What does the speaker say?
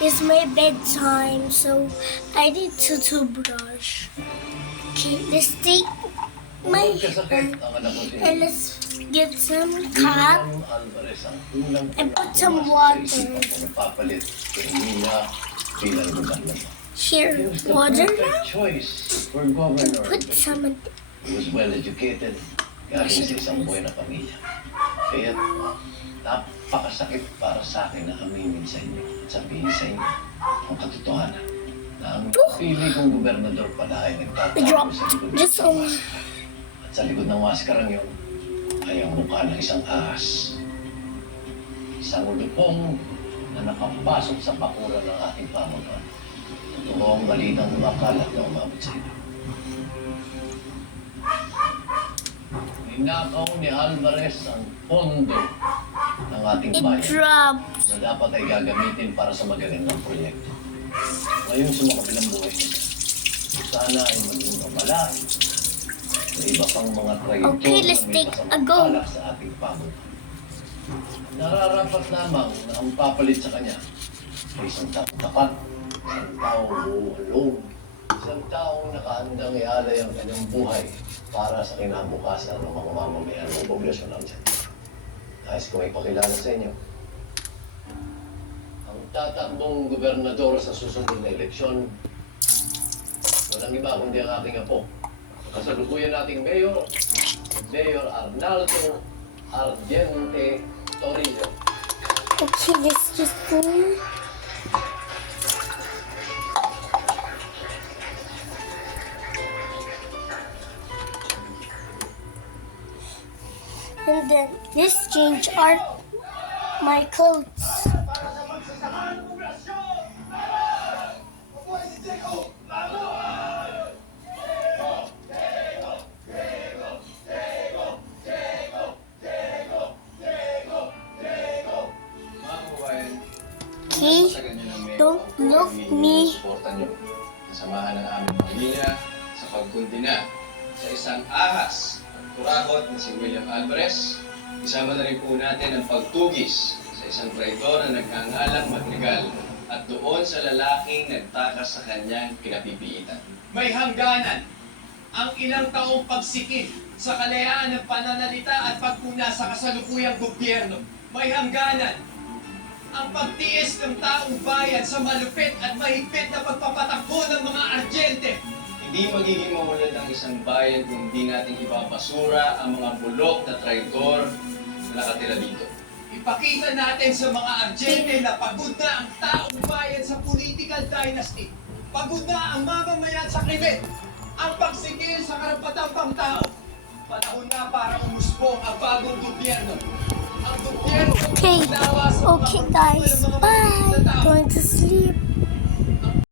It's my bedtime, so I need to toothbrush. Okay, let's take my hair and let's get some cap and put some water. Here, water now. And put some. He was well educated, galing sa isang buhay na pamilya. Kaya napakasakit para sa akin na aminin sa inyo at sabihin sa inyo ang katotohanan na ang pili kong gobernador pala ay nagtatago sa likod ng maskara. At sa likod ng maskarang yun ay ang mukha ng isang ahas. Isang ulupong na nakapasok sa pakura ng ating pamagat. Totoo ang balitang makalat na umabot sa inyo. Ninakaw ni Alvarez ang pondo ng ating It bayan dropped. na dapat ay gagamitin para sa magagandang proyekto. Ngayon sa makabilang buhay nito, sana ay maging mabala sa iba pang mga trayektor Okay, let's na may take a pasamang go. balak sa ating pamunuan. Nararapat lamang na ang papalit sa kanya ay isang taong tapat, isang taong buwalong, isang taong nakaandang ialay ang kanyang buhay para sa kinabukasan ng mga mamamayan ng poblasyon natin. Nais ko may pakilala sa inyo. Ang tatakbong gobernador sa susunod na eleksyon, walang iba kundi ang aking apo. Kasalukuyan nating Mayor, Mayor Arnaldo Ardiente Torrillo. Okay, let's just go. And then let's change my clothes. Okay, don't look me. Samahan ng aming pamilya sa pagkundina sa isang ahas at kurakot na si William Alvarez. Isama na rin po natin ang pagtugis sa isang traidor na nagngangalang Madrigal at doon sa lalaking nagtakas sa kanyang kinapipiitan. May hangganan ang ilang taong pagsikil sa kalayaan ng pananalita at pagpuna sa kasalukuyang gobyerno. May hangganan ang pagtiis ng taong bayan sa malupit at mahigpit na pagpapatakbo ng mga ardyente. Hindi magiging maulad ang isang bayan kung hindi natin ibabasura ang mga bulok na traidor na nakatira dito. Ipakita natin sa mga ardyente na pagod na ang taong bayan sa political dynasty. Pagod na ang mamamayan sa krimen. Ang pagsikil sa karapatang pangtao. Panahon na para umusbong ang bagong gobyerno. Ang gobyerno Okay, na okay guys, bye. Going to sleep.